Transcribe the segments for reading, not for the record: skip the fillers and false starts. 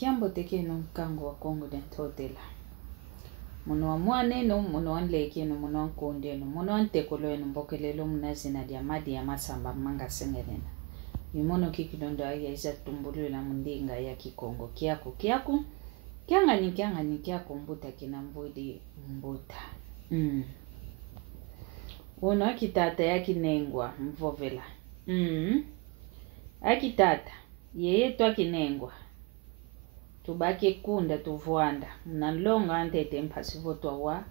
Kiambo teke no kango wa Kongo den totela. Muno wa mwane no, muno wa nleke no, muno wa nkonde no, muno wa ntekolo no, mbokelelo mnazina dia madi ya masamba manga sengerena. Yumono kikidondo ya isa tumbulu la mundinga ya kikongo. Kiako, kianga ni kiako mbuta kinambudi mbuta. Uno akitata ya kinengwa mvovela. Akitata, yeye tu akinengwa. Tubake kunda tuvuanda. Mnalonga antete mpasivo tuwa.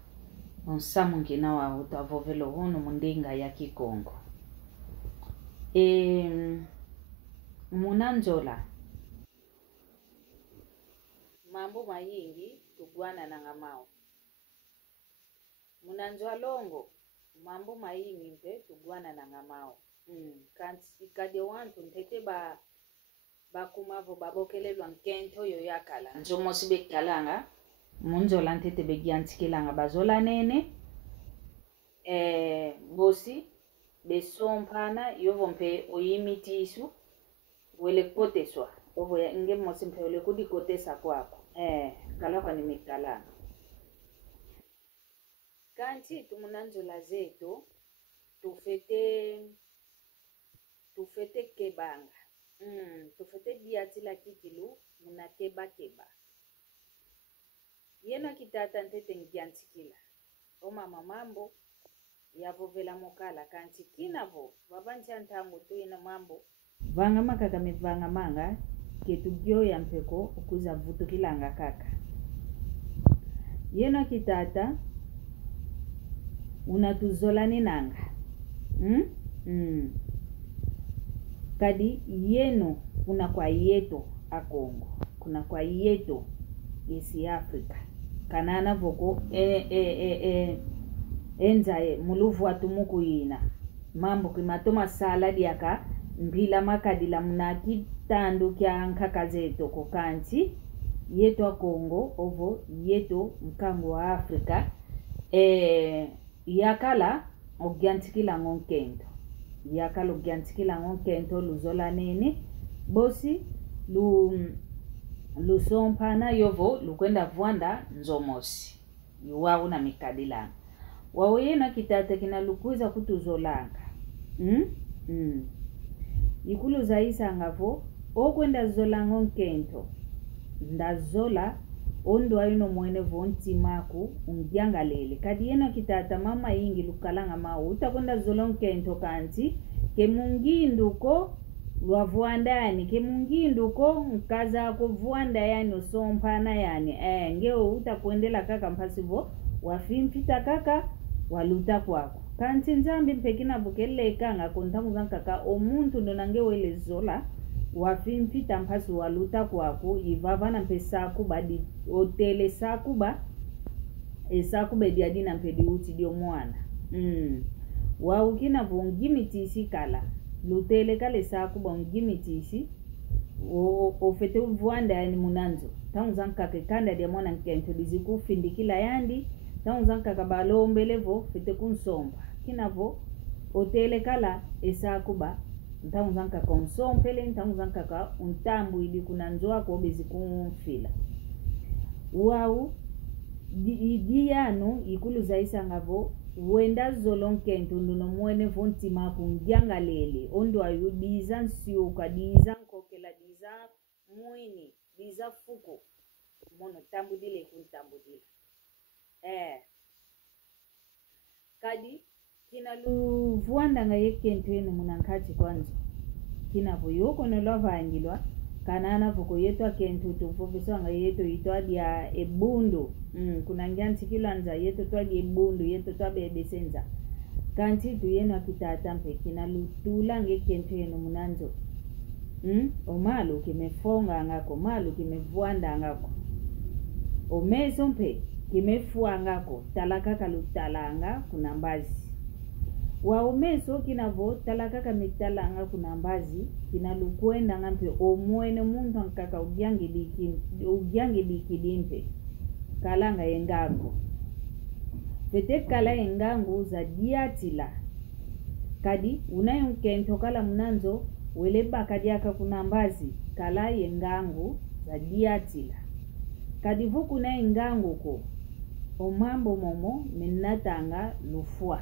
Onsamu nkina wa utavovelo hunu mundinga ya kikongo. Munanzola. Mambo mayingi tuguana na ngamao. Munanzola longo. Mambo mayingi mpe tuguana na ngamao. Kade wantu ntete bakumavo babokelelwa nkento yo yakala. Nzomo sibe kalanga. Munzola ntete begiantikilanga bazola nene. Bosi. Besompana yovo mpe oyimitisu. Wele kote swa. Ovo ya inge mosi mpe wele kudi kote sa kwako. Kalakwa ni mikalanga. Kanti tumunanzola zeto. Tufete kebanga. Tufete diatila kikilu. Muna keba. Yena kitata ntete ngiantikila. Mama mambo. Yavovela mokala kanti kinavo. Vabanchi antangu tu yena mambo. Vanga makaka mivanga manga. Ketugyo ya mpeko. Ukuza vutu kilanga kaka. Yena kitata. Unatuzola ninanga. Kadi yeno kuna kwa yeto a Kongo. Kuna kwa yeto yesi Afrika. Kanana voko enzae muluvu watumuku yina. Mambo kimatoma saladi yaka mbila makadila mnaki tandu kia nkaka zeto kukanti. Yeto a Kongo ovo yeto mkango wa Afrika. Yakala ogiantikila ngonkento. Yakala ogiantikila ngonkento luzola nene. Bosi lusompana yovo lukwenda vuanda nzomosi. Yuwawu na mikadilanga. Wawena kitata kina lukuiza kutuzolanga. Ikulu zaisa ngavo. Okwenda zola ngonkento. Ndazola. Ondo ayuno mwene vonti maku ungianga lele. Kadi yena kitata mama ingi lukalanga mao. Utakwenda zolong kento kanti. Ke munginduko wavuanda yani. Ke munginduko mkaza kuvuanda yani usompana yani. Ngeo utakwendela kaka mpasivo. Wafimfita kaka waluta kwako. Kanti nzambi mpekina bukele kanga kontamu kaka omuntu nonangewe le zola. Wafimfita mpasi waluta kwako ivavana mpesa kuba di hotele sakuba sakuba diadina mpedi uti dio mwana waukina vongimitisi kala lutele kale sakuba ungimitisi ofete uvuanda yani munanzo tangu zanka kekanda dia mwana nkento diziku findikila yandi tangu zanka kabalombelevo fete kunsomba kinavo hotele kala esakuba ntangu zanka konsompele ntangu zanka ka untambu ili kunanzoa kwa obezi kumfila wau diano ikulu zaisa ngavo wenda zolonkento nduno mwene vonti maku ngianga lele ondo ayu diza nsiuka diza nkokela diza mwini diza fuko mono tambu dile kuntambu dile kadi kina luvuanda nga yekento yenu munankati kwanza. Kina vuyoko nolova angilwa. Kanana vuko yetu akentu tufufiso nga yetu itoadi ya ebundu. Kuna ngianti kilanza yetu tuadi ebundu yetu tuabe ebesenza. Kanti tu yenu akitatampe kina lutula nga yekento yenu munanzo. Omalu kimefonga ngako. Malu kimevuanda ngako. Omezo mpe kimefuwa ngako. Talakaka lutalanga kuna mbazi. Waumeso kinavo talakaka mitalanga kuna mbazi kina lukwenda ngampe omwene muntu nkaka ugiange dikidimpe kalanga yengango fete kala yengango za diatila kadi unayonkento kala munanzo weleba kadiaka kuna mbazi kala yengango za diatila kadi vuku na ingangu ko omambo momo minatanga lufua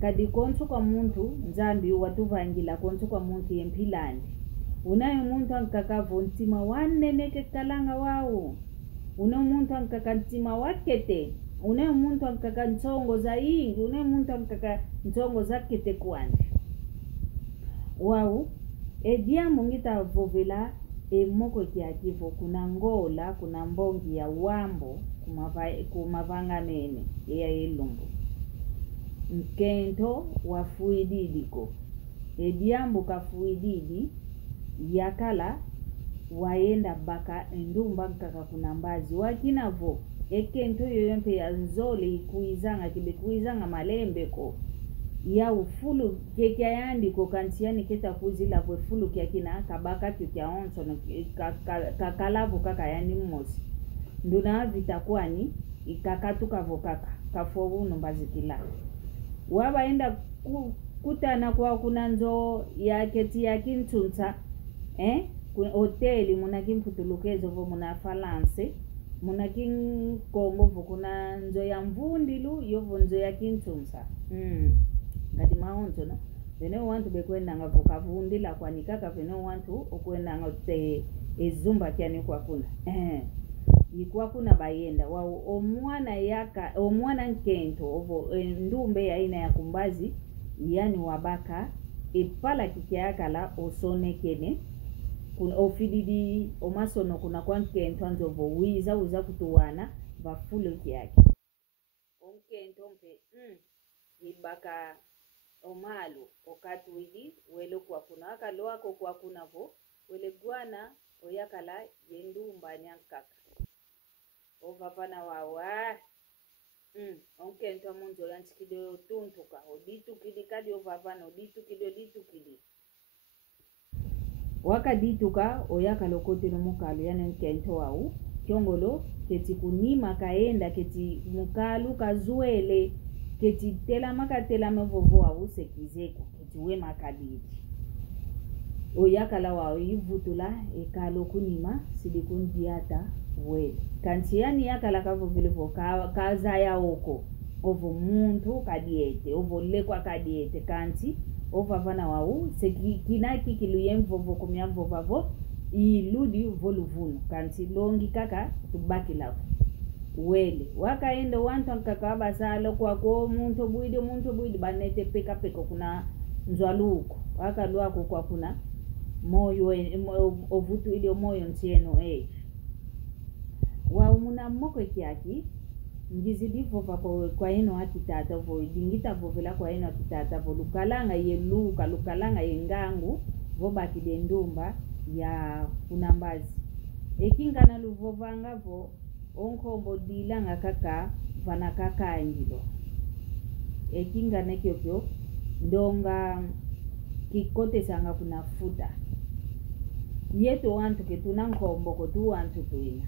kadi konsu kwa muntu nzambi watu vangila konsu kwa muntu yempilani unayo muntu ankakavo ntima waneneke kalanga wao unayo muntu ankakantima wakete unayo muntu ankaka ntongo za ingi unayo muntu ankaka ntongo za kete kwanje wao ediamu ngita vovela moko kiakivo kuna ngola kuna mbongi ya wambo kumavanga mene ya ilumbu mkento wafuididiko ediambu kafuididi yakala waenda baka ndumba nkaka kuna mbazi wakinavo ekento yoyompe ya nzole ikuizanga kibekuizanga malembe ko ya ufulu kekia yandiko kantiani keta kuzila fulu kia kina kabaka kia onso kakalavu kaka yani mmosi nduna vitakwani ikakatuka vokaka kafogu nombazi kila wabaenda kutana kwa kuna nzo ya keti ya kintunta hoteli munakimfutulukezo vo muna falance munakinkongo vo kuna nzo ya mvundilu yovo nzo ya kintunta ngati maonzo no vene wantu bekwenda nga vokavundila kwa nikaka vene wantu okwenda nga te ezumba kyani kwa kuna yikuwa kuna bayenda wao omwana nkento ovo ndumbe ya ina ya kumbazi yani wabaka ipala kikiakala osonekene kuna ofididi omasono kuna kwa nkento anzovo wiza uza kutuwana vafulo kiaki onkento mpe ibaka omalu okatuidi welo kwa kuna akaloa kwa kuna vo wele guana oyakala yendumba nyankaka ovapana wawa onkento munzo yanchikido tuntuka oditu kidi kadi ovapana oditu kidi wakadituka oyakala kote no mukalu yani nkento wau kyongolo keti kunima kaenda keti mukalu kazuele keti tela makatela mevovo wau sekizeko keti we makaditi oyakala wau yivutula ekalo kunima sidikundiata wele kantiani yakala kavo vilevo kaza ya oko ovo muntu kadiete ovo lekwa kadiete kanti ovavana wau sekinaki kiluyemvovo kumyamvovavo iludi voluvunu kanti longi kaka tubaki lavo wele wakaenda wantu ankakaba salo kwa muntu bwidi banete peka kuna nzwaluko wakalwako kwa kuna moyo ovutu ile moyo ntieno wa muna moko kiaki ngizidi vova kwa ino akitata vo dingita vovela kwa ino akitata vo lukalanga yeluka lukalanga yengangu voba kidendumba ya kunambazi ekinga na luvovanga vo onkombo dilanga kaka vana kaka angilo ekinga nekyopyo ndonga kikote sanga kuna futa yeto wantu ketuna nkombo kotu wantu tuina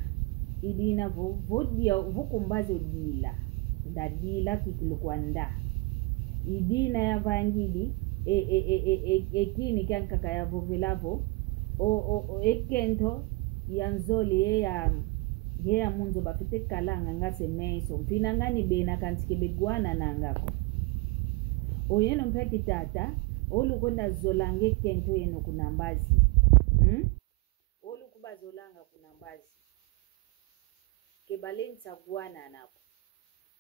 idina vodia vukumbazo dila ndadila kikilukwanda idina ya vangidi ekini kyankaka ya vovelavo ekento yanzoli ya munzo bafite kalanga ngase meso mpina ngani bena kantike begwana nangako oyeno mpeki tata olukonda zolange kento yeno kunambazi olu kubazolanga kunambazi kebalenza guana napo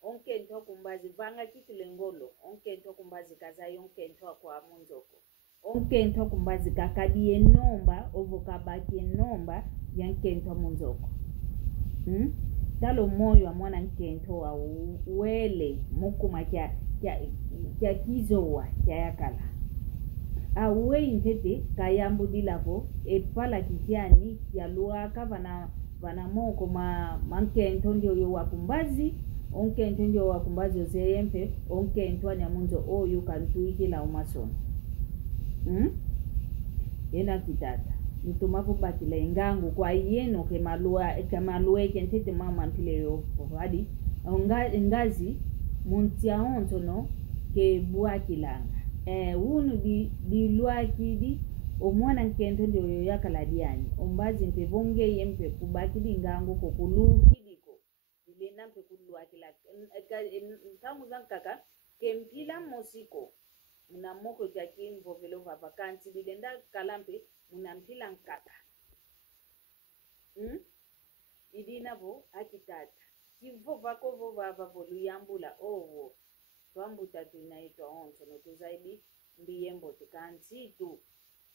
onkento kumbazi vanga kitulengolo onkento kumbazi kazayo onkento kwa munzoko onkento kumbazi kakadi enomba ovokabaki enomba yankento munzoko talo moyo amwana nkento wa wele mukuma kya kizowa kya yakala awe intete kayambudilavo epala kikiani kya luaka vana moko mankento ndio yo wakumbazi onkento ndio wakumbazi ozeyempe onkento anyamunzo oyo kantuikila umasono yena kitata nitumavu batile ingangu kwa yeno kemalue kentete mama mpile yo hadi ngazi muntia ontono ke buakilanga unu di luakidi omwana nkento ndio yo yakala diani ombazi mpe bonge yempe kubaki dingango ko kulukidiko bilena mpe kulwakila ntangu zankaka kempila mosiko munamoko jakin vovelo vakansi bilenda kalampe munampila nkaka idina vo akitata kivo vako vo vava voluyambula ovo twambuta tunaitwa onso notuzaidi mbiyembo tukansi tu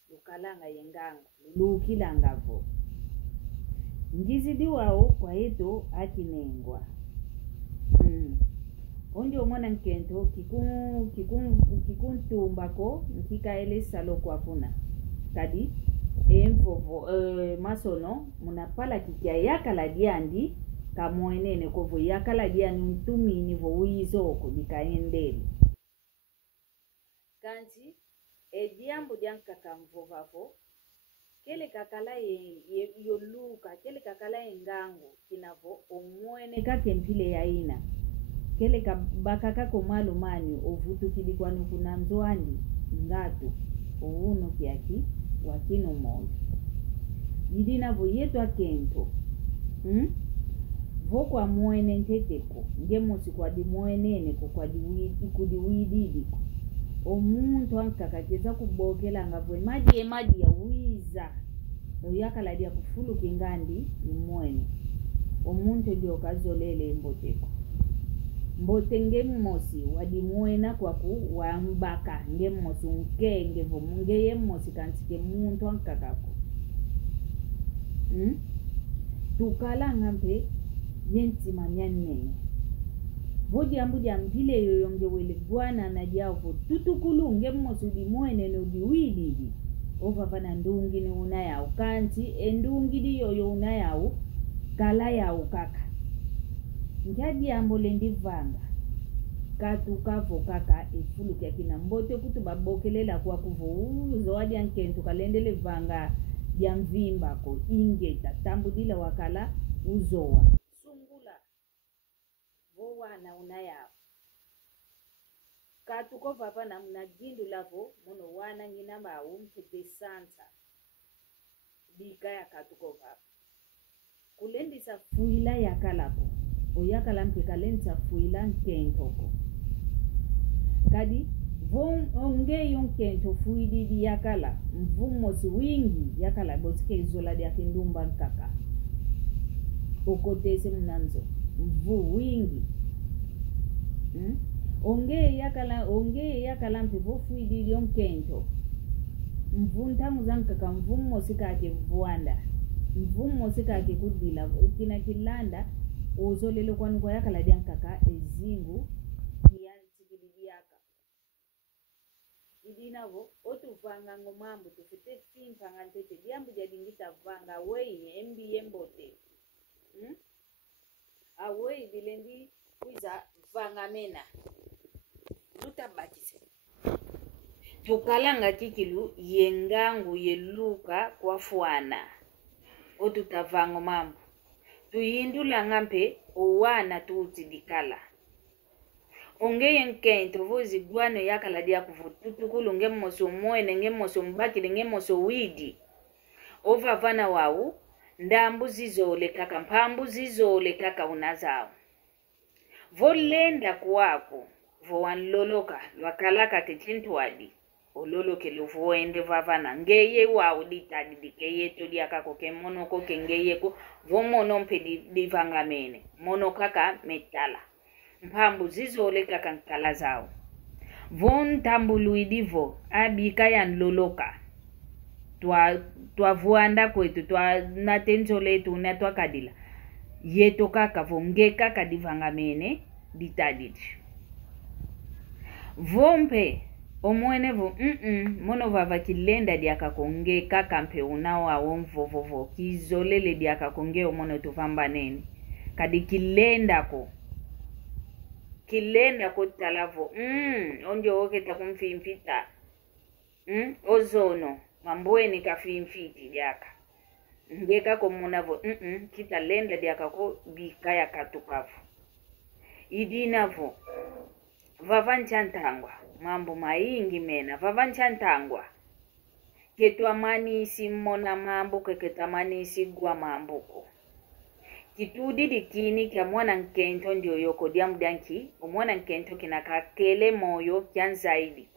lukalanga yengango lukilanga vo ngizidi wao kwa eto akinengwa ondi omwana nkento kikuntumbako nkikaele salo kwa kuna kadi enfovo masono munapala kikia yakala diandi kamoenene kovo yakala diani mtumini vo uizoko dikaendeli kanti ediambo diankaka mvovavo kele kakala yoluka kele kakala engango kinavo omwene kakempile yaina kele kabakaka komalo mani ovutu kidikwanu kuna mzoandi ngatu ouno kiaki wakino moyo yidina vo yetu akento vo kwa mwene nteteko ngemosi kwa di mwenene kwa kudiwididiko omuntu ankakageza kubogela ngavwe maji ya wiza oyakala dia kufulu kingandi imwene omuntu ndio kazolele mboteko mbote ngemosi wadimwena kwa ku wambaka ngemosi unkenge vo mungeye mosi kansike muntu ankakako tukala ngampe yentima nyanene vodi ambuja mpile yoyonge wele bwana na javo tutukulu ngemosi dimwene no diwididi ovavana ndungi ni unayao kanti endungi diyo unayao kala yao kaka njadi ambole ndivanga katukavo kaka efulu kya kina mbote kutubabokelela kwa kuvuzo wadi ankentu kalendele vanga ya mvimba ko ingeta tambudila wakala uzowa sungula vowana unayao katuko papa na mnagindu lavo mono wana nginamba umpepe sansa bikaya katuko papa kulendisa fuila yakalako oyakala mpeka lensa fuila nkentoko kadi onge yonkento fuididi yakala mvumosi wingi yakala bosike izola dia kindumba nkaka okotese mnanzo mvu wingi onge yakala mpevo fuididi yonkento mvuntamu zankaka mvumosi kake vuanda mvumosi kake kudila kina kilanda uzolelo kwanu kwa yakala diankaka ezingu kiyansikilibiaka idinavo otuvanga ngomambo tufite simpanga ntete diambu jadingita vanga wei embi yembote awei bilendi kwiza vanga mena lutabakise tukalanga kikilu yengangu yeluka kwa fuana otutavango mambo tuyindula ngampe owana tutidikala ongeye nkento vozi gwano yakala dia kuvututukulu ngemoso mwene ngemoso mbakile ngemoso widi ovavana wau ndambu zizole kaka mpambu zizole kaka unazao volenda kwako vowanloloka lwakalaka techintwadi ololoke luvoende vavana ngeye wau ditadi dikeye to diakako ke monoko ke ngeye ko vomono mpe divangamene mono kaka metala mpambu zizole kaka nkala zao von tambuluidivo abika yanloloka twa vuanda kwetu twa natenzole tu natwa kadila yeto kaka vonge kaka divangamene ditaditi vompe omwene vo mono vava kilenda diakakonge kaka mpe unawa womvovovo kizolele diakakonge omono tuvamba nene kadi kilenda ko talavo onjo oketa kumfimfita ozono mambweni kafimfiti diaka ngeka komunavo kita lenda diakako bikaya katukavu idinavo vavanchantangwa mambo maingi mena vavanchantangwa ketwamanisi mona mambo keketamanisi gwa mambuko kitudi dikini kya mwana nkento ndio yoko diamdanki umwana nkento kinakakele moyo kyan zaidi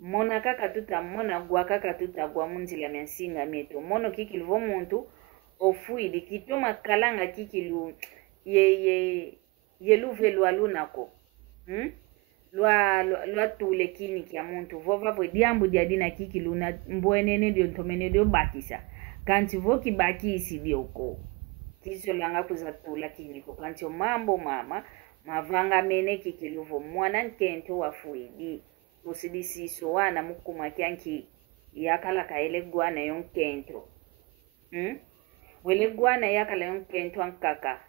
mona kakatuta mona gwa kakatuta gwa munzila myansinga mieto mono kikilivo muntu ofuidi kitoma kalanga kikilu ye luvelu alunako lwa tule kini kya muntu vova vwe diambu diadina kikilu na mbwenene dio ntomene dio bakisa kanti voki bakisi dioko kiso langa kuzatula kiniko kanti mambo mama mavanga mene kikiluvo mwana nkento wafuidi usidisiso wana mukuma kyanki yakala kaele gwana yonkento wele gwana yakala yonkento ankaka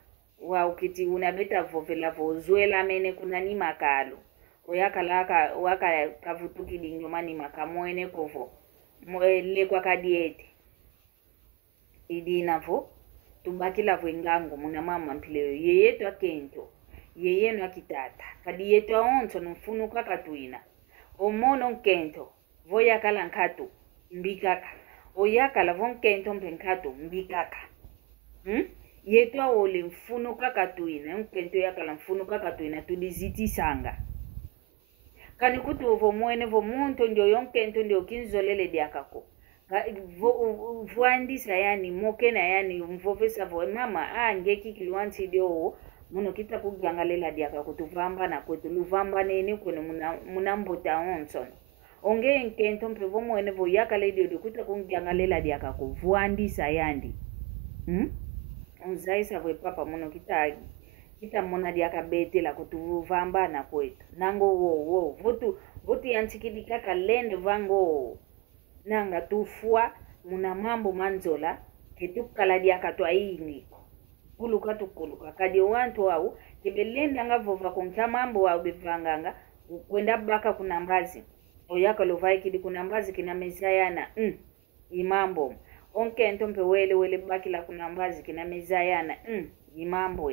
wa ukiti unabeta vovela vozwela mene kunani makalo oyakala waka kavutuki dinyomani makamwene kovo mwele kwa kadiete idinavo tumbakila vwengango muna mama mpileyo yeyetu akento yeyenu akitata kadi yetu aonto nfunuka katuina omono nkento voyakala nkatu mbikaka oyakala vonkento mpenkatu mbikaka yetu awole mfunuka katuina nkento yakala mfunuka katuina tudizitisanga kani kutuvo mwene vo muntu ndio yonkento ndio kinzolele diakako vuandisa yani mokena yani mvovesa vo mama ngeki kilwanti dio muno kita kugangalela diaka kutuvamba na kwetu luvamba nene kwene munambota onson onge nkento mpevo mwene vo yakale dio kuta kugangalela diaka kuvuandisa yandi onzaisa vo papa muno kita mona diaka betela kutuvamba na kwetu nango wo votu yanchikidika kalende vango nanga tufua muna mambo manzola ketukala diaka twaini kuluka tukuluka kadi wantu au kibelenda ngavova koncha mambo au bivanganga kwenda baka kuna mbazi oyaka lovai kidi kuna mbazi kina mezayana imambo onke ntompe wele baki la kuna mbazi kina mezayana imambo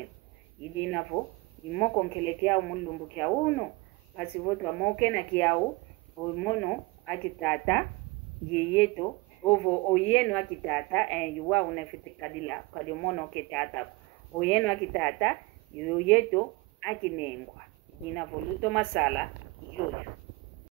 idinavo imoko nkelekia mulumbu kya uno pasi votu amoke na kiao omono akitata yeyeto ovo oyenu akitata yuwa unafitikadila kadi mono ketata oyenu akitata yoyeto akinengwa inavoluto masala yoyo